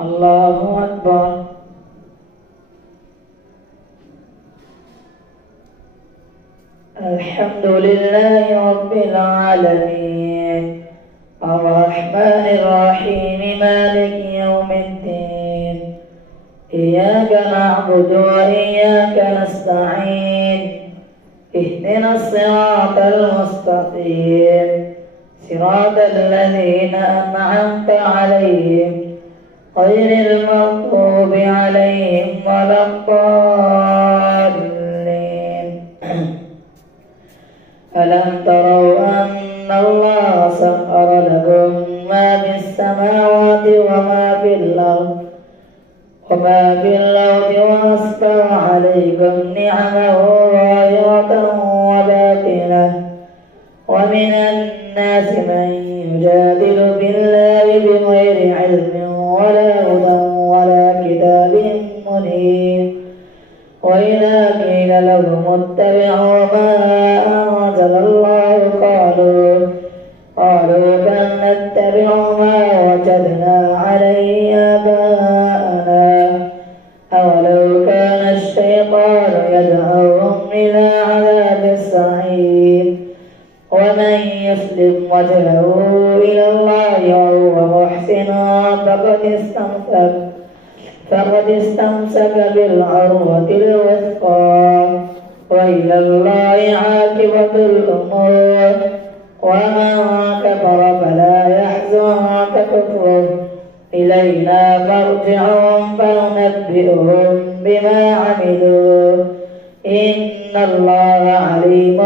الله أكبر. الحمد لله رب العالمين الرحمن الرحيم مالك يوم الدين إياك نعبد وإياك نستعين اهدنا الصراط المستقيم صراط الذين أنعمت عليهم غير المغضوب عليهم ولا الضالين. ألم تروا أن الله سخر لكم ما في السماوات وما في الأرض وأسبغ عليكم نعمه ظاهرة وباطنة ومن الناس من يجادل بالله بغير علم ولا هدى ولا كتاب منير وإذا قيل لهم اتبعوا ما أنزل الله قالوا بل نتبع ما وجدنا عليه آباءنا أولو كان الشيطان يدعوهم إلى عذاب السعير ومن يسلم وجهه إلى الله وهو محسن فقد استمسك بالعروة الوثقى وإلى الله عاقبة الأمور ومن كفر فلا يحزنك كفره إلينا مرجعهم فننبئهم بما عملوا إن الله عليم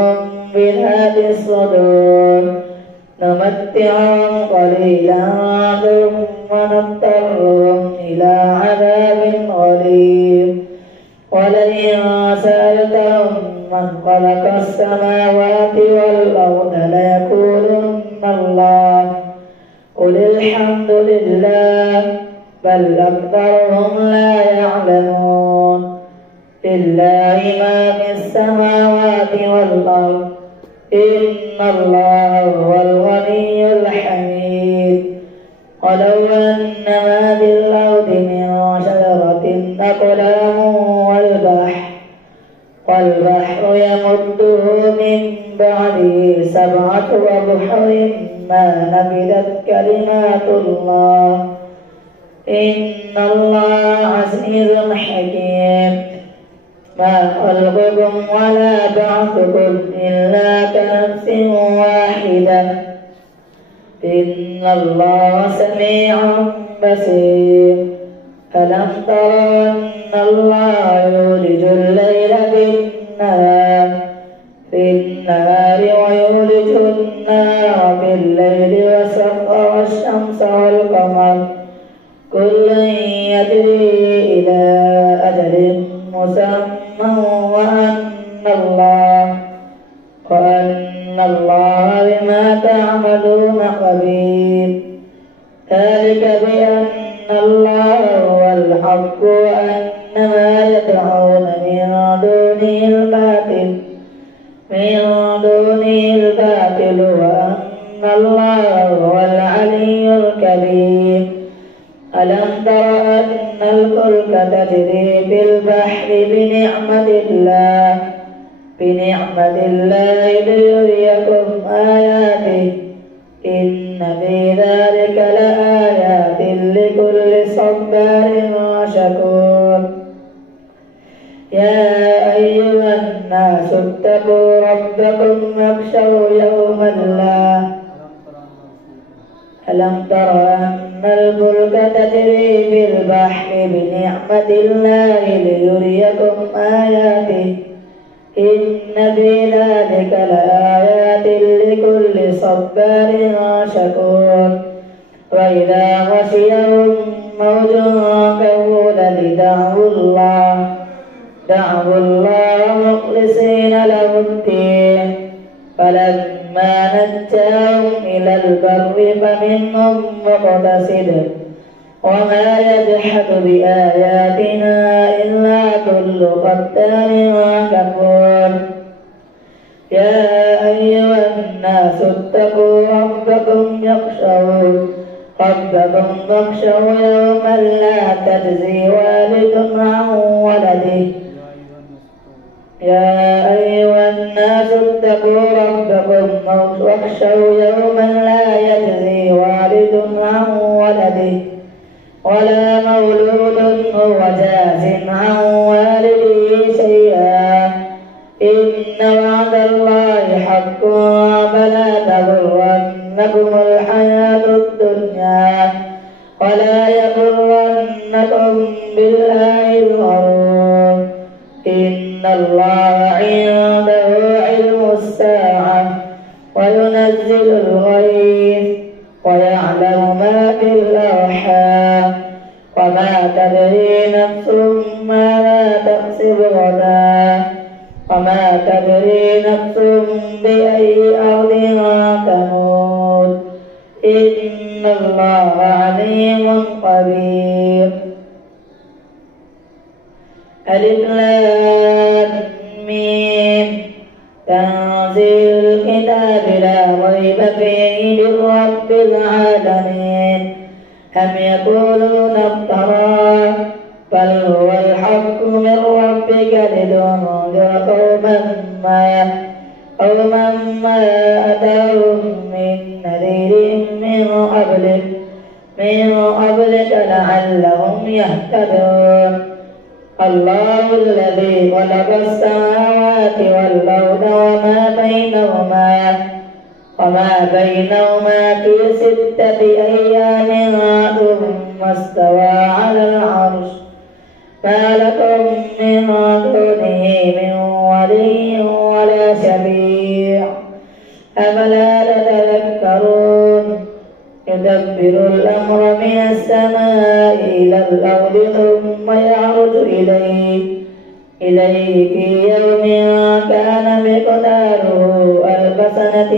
بذات الصدور نمتعهم قليلا ثم نضطرهم إلى عذاب غليظ ولئن سألتهم من خلق السماوات والأرض ليقولن الله قل الحمد لله بل أكثرهم لا يعلمون لله ما في السماوات والأرض إن الله هو الغني الحميد ولو أن ما في الأرض من شجرة أقلام والبحر يمده من بعده 7 أبحر ما نفدت كلمات الله إن الله عزيز حكيم ما خلقكم ولا بعثكم إلا كنفس واحدة إن الله سميع بصير ألم تر أن الله يولج الليل في النهار ويولج النهار في الليل وسخر الشمس والقمر كل يجري إلى أجل مسمى وأن الله بما تعملون خبير ذلك بأن الله هو الحق وأن ما يدعون من دونه الباطل وأن الله هو العلي الكبير ألم تر أن الفلك تجري في البحر بنعمة الله ليريكم آياته إن في ذلك لآيات لكل صبار شكور يا أيها الناس اتقوا ربكم واخشوا يوما ألم تر أن الفلك تجري في البحر بنعمة الله ليريكم آياته إن في ذلك لآيات لكل صبار شكور وإذا غشيهم موج كالظلل دعوا الله مخلصين له الدين فلما نجاهم إلى البر فمنهم مقتصد وما يجحد بآياتنا إلا كل ختار كفور يا أيها الناس اتقوا ربكم ربكم واخشوا يوما لا تجزي والد عن ولده يا أيها الناس اتقوا ربكم واخشوا يوما لا يجزي والد عن ولده ولا مولود هو جاز عن والده شيئا إن وعد الله حق فلا تغرنكم الحياة الدنيا ولا يغرنكم بالله الغرور إن الله عنده علم الساعة وينزل الغيث ويعلم ما في الأرحام وما تدري نفس ماذا تكسب غدا وما تدري نفس بأي أرض تموت إن الله عليم خبير. ألف لام ميم تنزيل الكتاب لا ريب فيه من رب العالمين أم يقولون افتراه بل هو الحق من ربك لتنذر قوما ما أتاهم من نذير من قبلك لعلهم يهتدون. الله الذي خلق السماوات والأرض وما بينهما في 6 أيام ثم استوى على العرش ما لكم من دونه من ولي ولا شفيع أفلا تتذكرون. يدبر الأمر من السماء إلى الأرض ثم يعرج إليه في يوم كان مقداره 1000 سنة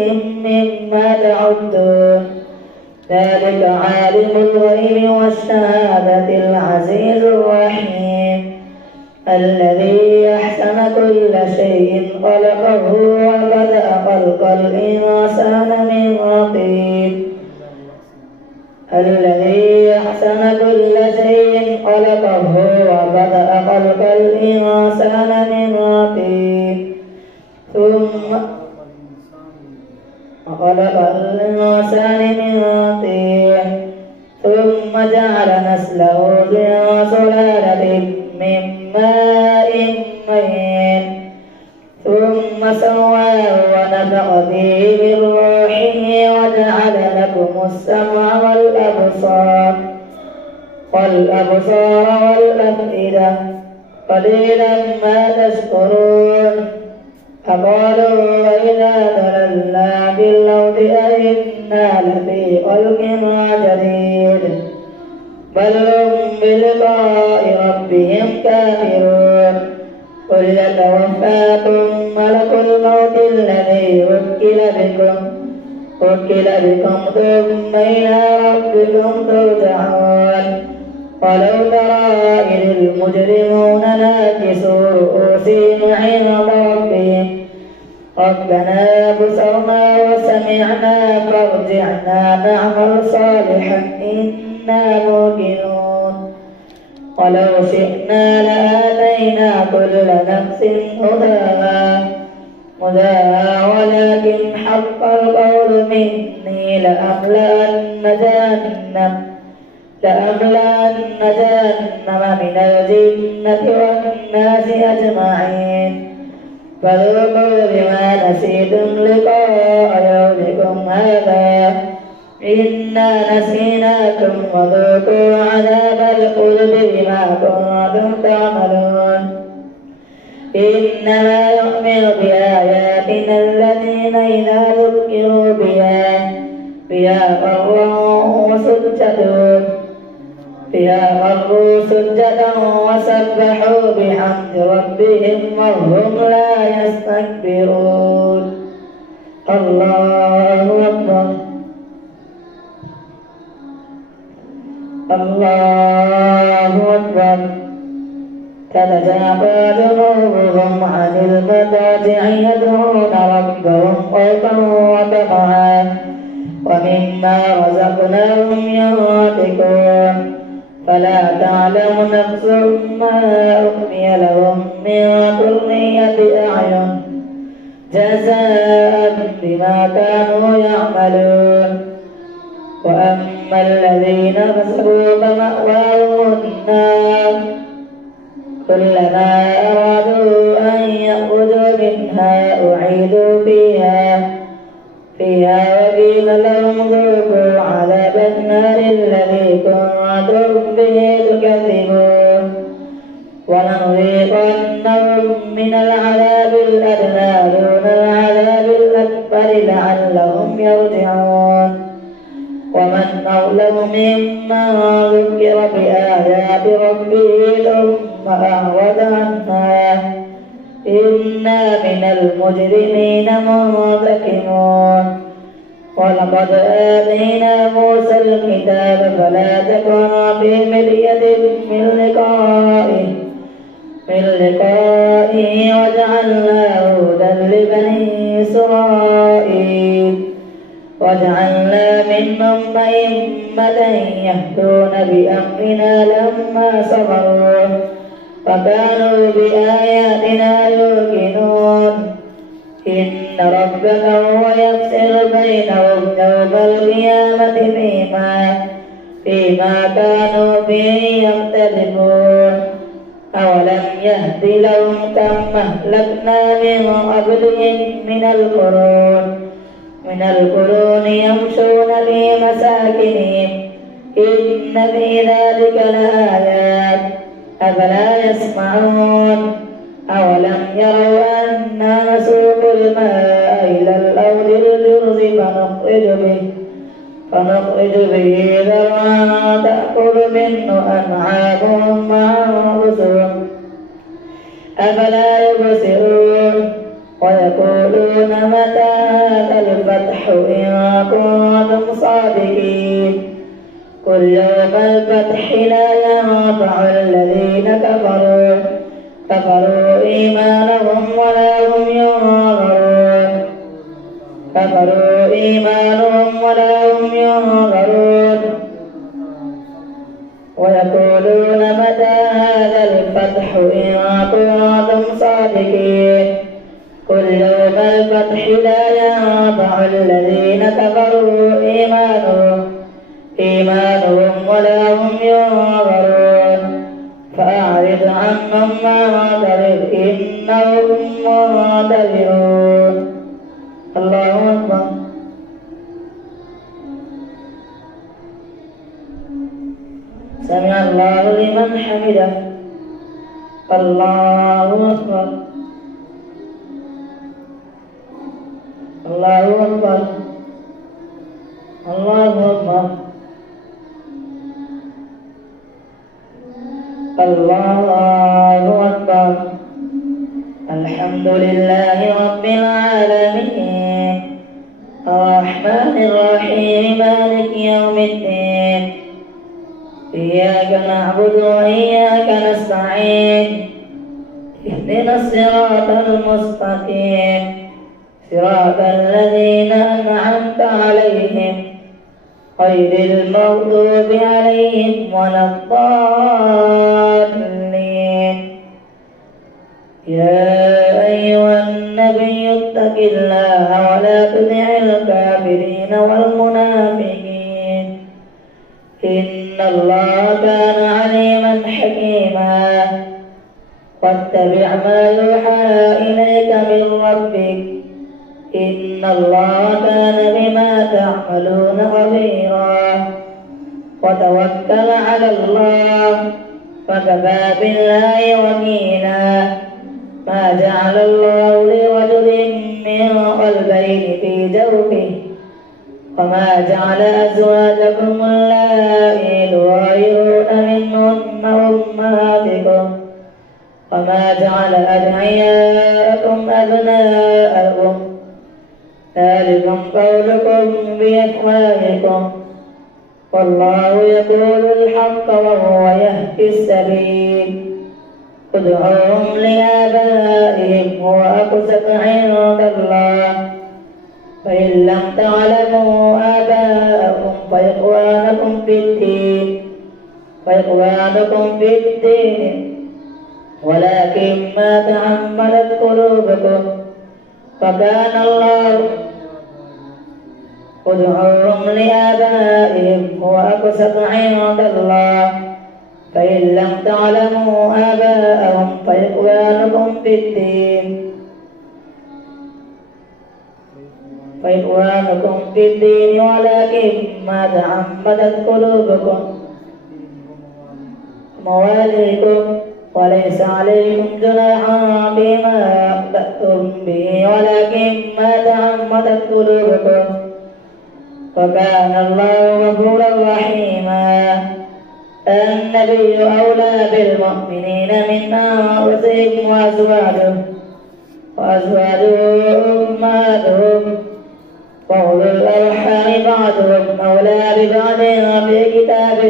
مما تعدون. ذلك عالم الغيب والشهادة العزيز الرحيم الذي أحسن كل شيء خلقه وبدأ خلق الإنسان من طين. الذي أحسن كل شيء خلقه وبدأ خلق الإنسان من طين ثم خلق الإنسان من طين ثم جعل نسله من سلالة من ماء مهين ثم سواه ونفخ فيه من روحه وجعل لكم السمع والأبصار والأفئدة قليلا ما تشكرون. فقالوا وإذا ضللنا في الأرض أئنا لفي خلق جديد بل هم بلقاء ربهم كافرون. قل يتوفاكم ملك الموت الذي وكل بكم ثم إلى ربكم ترجعون. ولو ترى إذ المجرمون ناكسوا رؤوسهم عند ربهم ربنا أبصرنا وسمعنا فارجعنا نعمل صالحا إنا موقنون. ولو شئنا لآتينا كل نفس هداها ولكن حق القول مني لأملأن جهنم من الجنة والناس أجمعين. فذوقوا بما نسيتم لقاء يومكم هذا إنا نسيناكم وذوقوا عذاب الخلد بما كنتم تعملون. إنما يؤمن بآياتنا الذين إذا ذكروا بها خروا سجدا وسبحوا بحمد ربهم وهم لا يستكبرون. الله أكبر. الله أكبر. تتجافى جنوبهم عن المضاجع يدعون ربهم خوفا وطمعا ومما رزقناهم وتركناهم ينطقون فلا تعلم نفس ما أخفي لهم من قرة أعين جزاء بما كانوا يعملون. وأما الذين فسقوا فمأواهم النار كلما أرادوا أن يخرجوا منها أعيدوا فيها وقيل لهم ذوقوا عذاب النار الذي كنتم به تكذبون. ولنذيقنهم من العذاب الأدنى دون العذاب الأكبر لعلهم يرجعون. ومن أظلم ممن ذكر بآيات ربه ثم أعرض عنها إنا من المجرمين منتقمون. ولقد آتينا موسى الكتاب فلا تكن في مرية من لقائه وجعلناه هدى لبني إسرائيل وجعلنا منهم أئمة يهدون بأمرنا لما صبروا وكانوا بآياتنا يوقنون. إن ربك هو يفصل بينهم يوم القيامة فيما كانوا فيه يختلفون. أولم يهد لهم كم أهلكنا من قبلهم من القرون يمشون في مساكنهم إن في ذلك لآيات أفلا يسمعون. أولم يروا أنا نسوق الماء إلى الأرض الجرز فنخرج به زرعا تأكل منه أنعامهم وأنفسهم أفلا يبصرون. ويقولون متى هذا الفتح إن كنتم صادقين قل يوم الفتح لا ينفع الذين كفروا إيمانهم ولا هم ينظرون. ويقولون متى هذا الفتح إن كنتم صادقين قل يوم الفتح لا ينفع الذين كفروا إيمانهم ولا هم ينظرون. فأعرض عنهم واعترض إنهم منتظرون. الله أكبر. سمع الله لمن حمده. الله أكبر. الله أكبر. الله أكبر. الله أكبر. الحمد لله رب العالمين الرحمن الرحيم مالك يوم الدين إياك نعبد وإياك نستعين اهدنا الصراط المستقيم صراط الذين أنعمت عليهم غير المغضوب عليهم ولا الضالين. يا أيها النبي اتق الله ولا تطع الكافرين والمنافقين إن الله كان عليما حكيما. واتبع ما يوحى إليك من ربك إن الله كان بما تعملون خبيرا. وتوكل على الله وكفى بالله وكيلا. ما جعل الله لرجل من قلبين في جوفه وما جعل أزواجكم اللائي تظاهرون منهن أمهاتكم وما جعل أدعياءكم أبناءكم ذلكم قولكم بأفواهكم والله يقول الحق وهو يهدي السبيل. ادعوهم لآبائهم هو أقسط عند الله فإن لم تعلموا آباءكم فإخوانكم في الدين ولكن ما تعمدت قلوبكم فكان الله. ادعوهم لآبائهم هو أقسط عند الله فإن لم تعلموا آباءهم فإخوانكم في الدين ولكن ما تعمدت قلوبكم مواليكم وليس عليكم جناح بما أخطأتم به ولكن ما تعمدت قلوبكم وكان الله غفورا رحيما. النبي أولى بالمؤمنين من أنفسهم وأزواجه أمهاتهم وأولو الأرحام بعضهم أولى ببعض في كتاب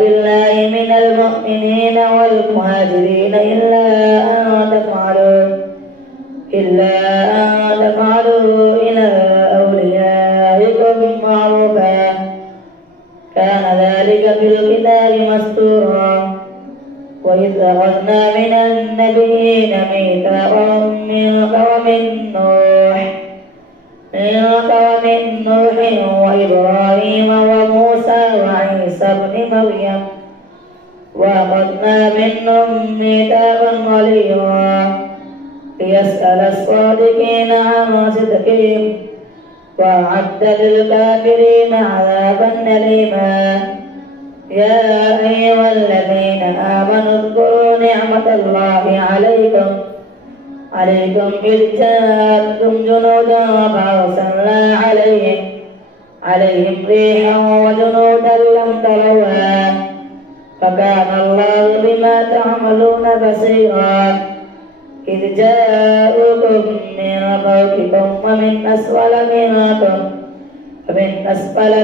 الله من المؤمنين والمهاجرين إلا أن تفعلوا إلى أوليائكم معروفا كان ذلك في الكتاب مسطورا. وإذ أخذنا من النبيين ميثاقهم منك ومن نوح وإبراهيم وموسى وعيسى ابن مريم وأخذنا منهم ميثاقا غليظا ليسأل الصادقين عن صدقهم وأعد للكافرين عذابا أليما. يا أيها الذين آمنوا اذكروا نعمة الله عليكم إذ جاءتكم جنودا فأرسلنا عليهم ريحا وجنودا لم تروها فكان الله بما تعملون بصيرا. إذ جاءوكم من فوقكم ومن أسفل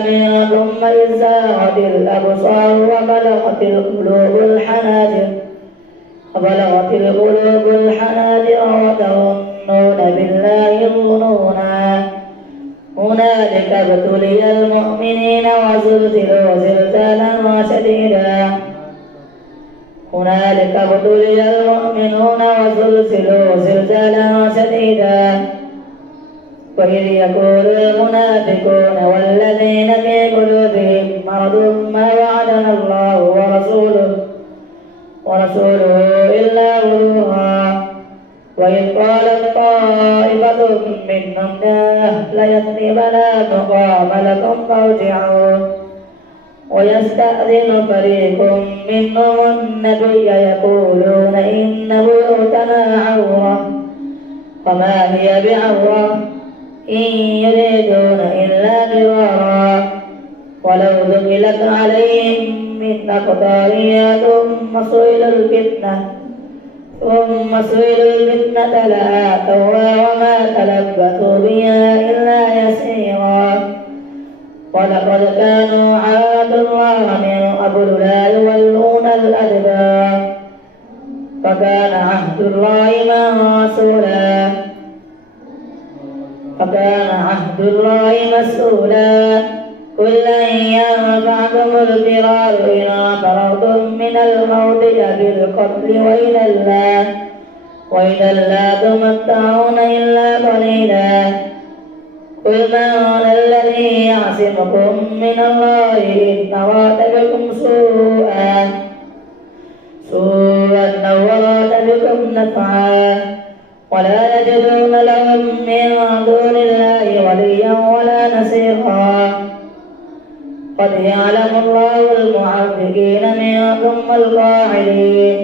منكم وإذ زاغت الأبصار وبلغت القلوب الحناجر وتظنون بالله الظنونا. هنالك ابتلي المؤمنين وزلزلوا زلزالا شديدا. وإذ يقول المنافقون والذين في قلوبهم مرض ما وعدنا الله ورسوله إلا غرورا. وإذ قالت طائفة منهم يا أهل يثرب لا مقام لكم فارجعوا ويستأذن فريق منهم النبي يقولون إن بيوتنا عورة وما هي بعورة إن يريدون إلا فرارا. ولو دخلت عليهم من أقطارها ثم سئلوا الفتنة لآتوها وما تلبثوا بها إلا يسيرا. ولقد كانوا عاهدوا الله من قبل لا يولون الأدبار فكان عهد الله مسؤولا. قل لن ينفعكم الفرار إن فررتم من الموت بالقتل وإذا لا تمتعون إلا قليلا. قل من الذي يعصمكم من الله إن أراد بكم سوءا أو أراد بكم نفعا ولا يجدون لهم من دون الله وليا ولا نصيرا. قد يعلم الله المعوقين منكم والقاعدين.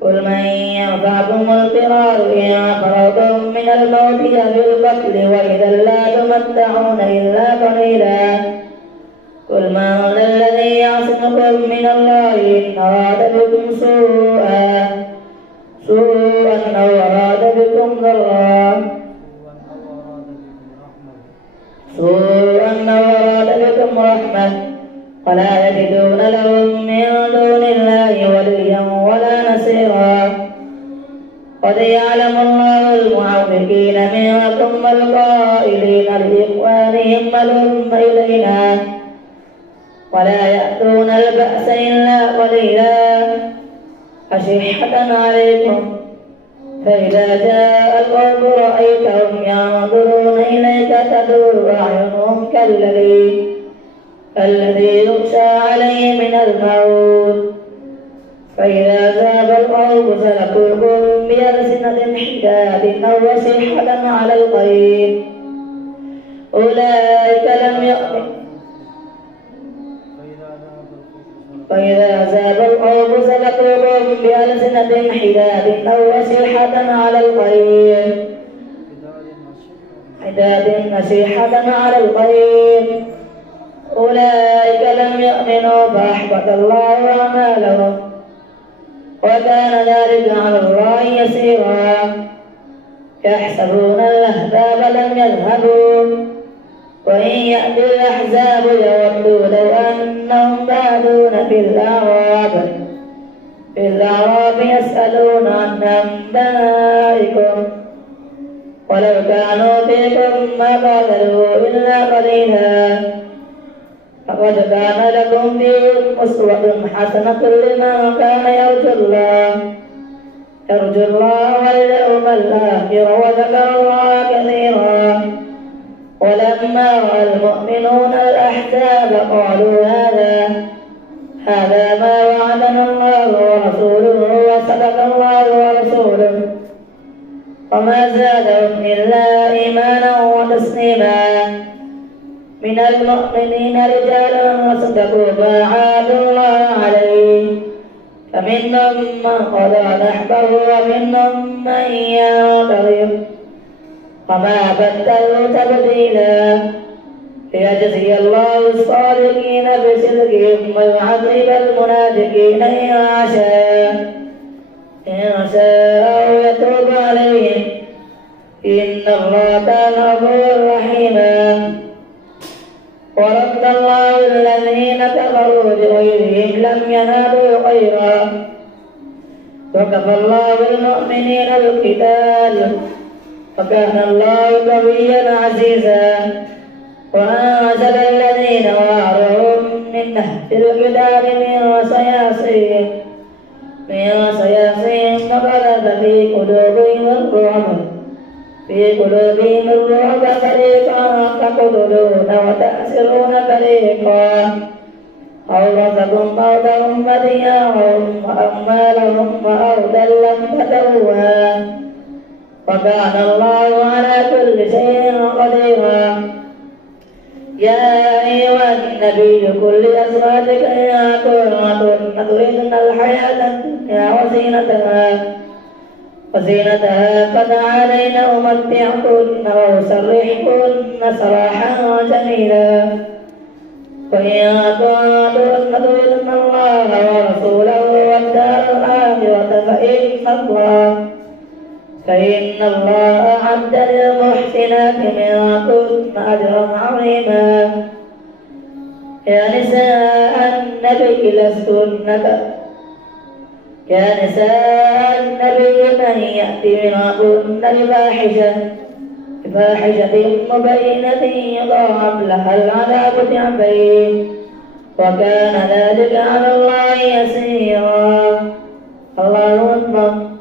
قل من ينفعكم الفرار إن فررتم من الموت بالقتل وإذا لا تمتعون إلا قليلا. قل من الذي يعصمكم من الله إن أراد بكم سوءا أو أراد بكم ضرا رحمة ولا يجدون لهم من دون الله وليا ولا نصيرا. قد يعلم الله المعوقين منكم والقائلين إلينا ولا يأتون البأس إلا قليلا أشحة عليكم فإذا جاء القوم رأيتهم ينظرون إليك تدور أعينهم كالذي يغشى عليه من الموت فإذا ذهب القوم سلكوكم بألسنة حداد أو وسيحة على الغيب أولئك لم يؤمنوا فإذا ذهب القوم سلكوكم بألسنة حداد أو وسيحة على الغيب حداد نصيحة على الغيب أولئك لم يؤمنوا فأحبط الله أعمالهم وكان ذلك على الله يسيرا يحسبون الأحزاب لم يذهبوا وإن يأتي الأحزاب يودوا لو أنهم بادون في الأعراب يسألون عن أنبائكم ولو كانوا فيكم ما قاتلوا إلا قليلا فقد كان لكم فيهم أسوة حسنة لمن كان يرجو الله واليوم الآخر وذكر الله كثيرا ولما رأى المؤمنون الأحزاب قالوا هذا ما وعدنا الله ورسوله وصدق الله ورسوله وما زادهم إلا إيمانا وتسليما من المؤمنين رجال صدقوا ما عاهدوا الله عليه فمنهم من قضى نحبه ومنهم من ينتظر وما بدلوا تبديلا ليجزي الله الصادقين بصدقهم ويعذب المنافقين إن شاء يتوب عليهم إن الله كان غفورا رحيما ورد الله الذين كفروا بغيرهم لم ينالوا خيرا وكفى الله المؤمنين القتال وكان الله قويا عزيزا وأنزل الذين ظاهرهم من أهل الكتاب من صياصيهم وقذف في قلوبهم الرعب فريقا تقتلون وتأسرون فريقا أورثكم موتهم وديارهم وأموالهم وأرضا لم تطئوها وكان الله على كل شيء قديرا يا أيها النبي قل لأزواجك إن كنتن تردن الحياة الدنيا وزينتها فتعالين أمتعكن وأسرحكن سراحا جميلا وإن كنتن تردن الله ورسوله والدار الآخرة فإن الله أعد للمحسنات منكن أجرا عظيما يا نساء النبي من يأتي منكن بفاحشة مبينة يضاعف لها العذاب ضعفين وكان ذلك على الله يسيرا الله أكبر